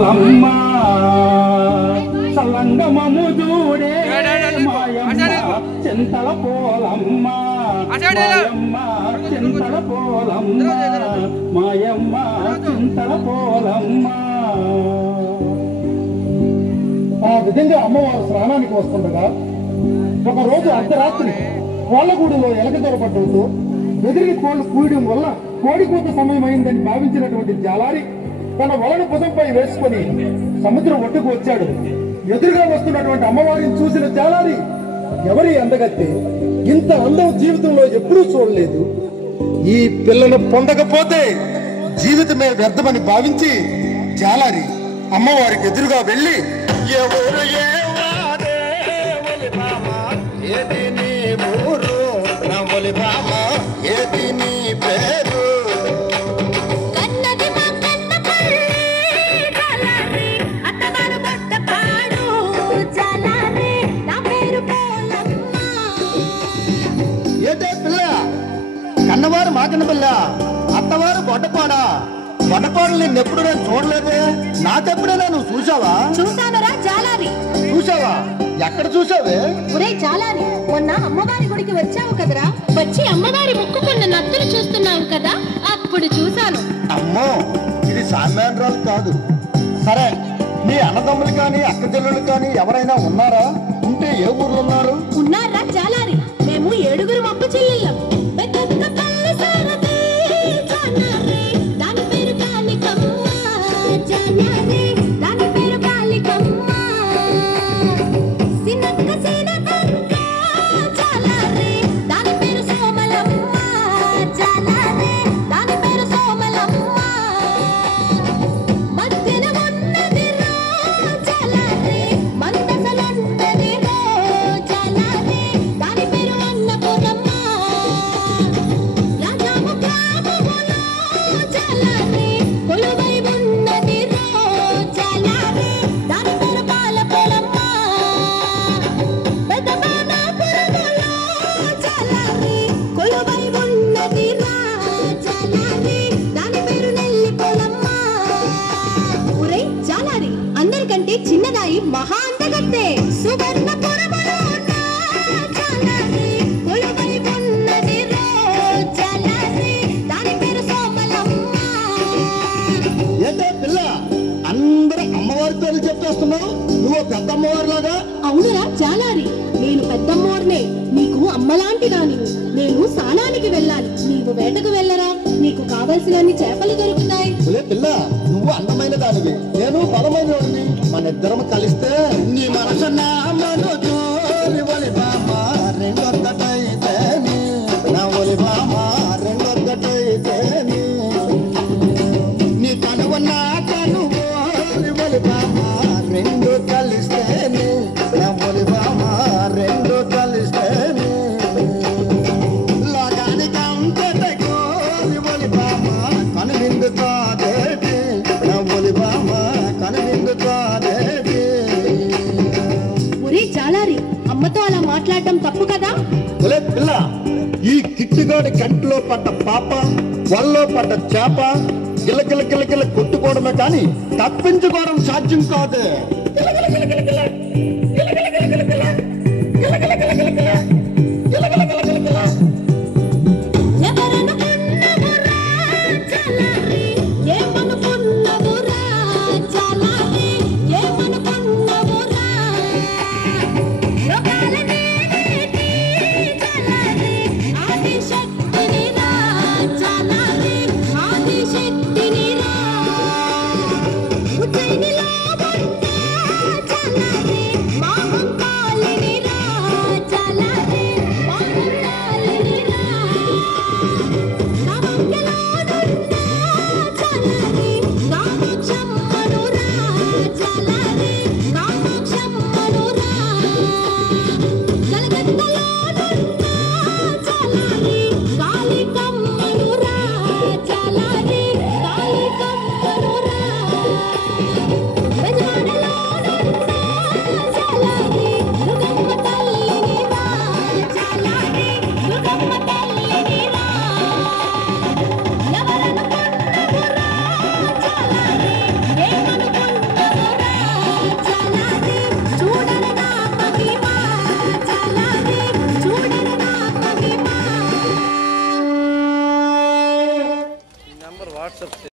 పోలమ్మ సల్లంగమము చూడే మాయమ్మ చింతల పోలమ్మ మాయమ్మ చింతల పోలమ్మ మాయమ్మ చింతల పోలమ్మ. ఆ విధంగా అమ్మవారు స్నానానికి వస్తుండగా ఒకరోజు అర్ధరాత్రి కోళ్ళగూడులో ఎలక దొరపడ్డంతో ఎదిరి కోళ్లు కూయడం వల్ల కోడికోత సమయం అయిందని భావించినటువంటి జాలారి తన వలను భుజంపై వేసుకొని సముద్రం ఒడ్డుకు వచ్చాడు. ఎదురుగా వస్తున్నటువంటి అమ్మవారిని చూసిన జాలారి, ఎవరి అందగత్తే, ఇంత అందం జీవితంలో ఎప్పుడూ చూడలేదు, ఈ పిల్లను పొందకపోతే జీవితమే వ్యర్థమని భావించి జాలారి అమ్మవారికి ఎదురుగా వెళ్ళి, ఎవరు ఏది నీ ఊరు నవ్వులి బామ ఏది నీ పేరు ఏదే పిల్ల కన్నవారు మాకన్న పిల్ల అత్తవారు బొడ్డపాడా బొడ్డపాడు నిన్నెప్పుడు నేను చూడలేదే నాకెప్పుడైనా నువ్వు చూసావా? చూసానురా జాలారి. చూసావా? ఎక్కడ చూసావే? ఒరే జాలారి, మొన్న అమ్మవారి గుడికి వచ్చావు కదరా, వచ్చి అమ్మవారి ముక్కుకున్న నత్తులు చూస్తున్నావు కదా, అప్పుడు చూశాను. అమ్మో, ఇది సామాన్యురాలు కాదు. సరే, నీ అన్నదమ్ములు కానీ అక్క చెల్లెలు కానీ ఎవరైనా ఉన్నారా? ఉంటే ఏ ఊర్లో ఉన్నారు? ఉన్నారా జాలారి, మేము 7 మబ్బు చెల్లెళ్ళం. అందరికంటే చిన్నదాయి మహా అందగత్తే సువర్ణపురములో అందరూ అమ్మవారి పేర్లు చెప్పేస్తున్నావు, నువ్వు పెద్ద అమ్మవారిలాగా. అవునురా జాలారి, నేను పెద్దమ్మవారినే, నీకు అమ్మలాంటి దాని. నేను స్నానానికి వెళ్ళాలి, నీవు వేటకు వెళ్ళరా, నీకు కావలసినన్ని చేపలు దొరుకుతాయి. పిల్ల, నువ్వు అందమైన దానివి, నేను బలమైన వాడిని. మన ఇద్దరం కలిస్తే నీ మనసు నా మనసు రెండొక్కటైతే నా ఒలి బామ రెండొక్కటైతే నీ కనువ నా కనువు ఒలి బామ రెండు కలిస్తే నా ఒలి బామ రెండు కలిస్తే లోకానికి అంతటి కోరి ఒలి బామ కనువిందు కాదేటి నా ఒలి బామ కనువిందు కాదేటి. ఒరే జాలారి, అమ్మతో అలా మాట్లాడటం తప్పు కదా? పిల్ల, ఈ కిట్టుగాడి కంటిలో పడ్డ పాప, వల్లో పడ్డ చేప గిలగిల గిలగిల కొట్టుకోవడమే కానీ తప్పించుకోవడం సాధ్యం కాదు. సబ్స్క్రైబ్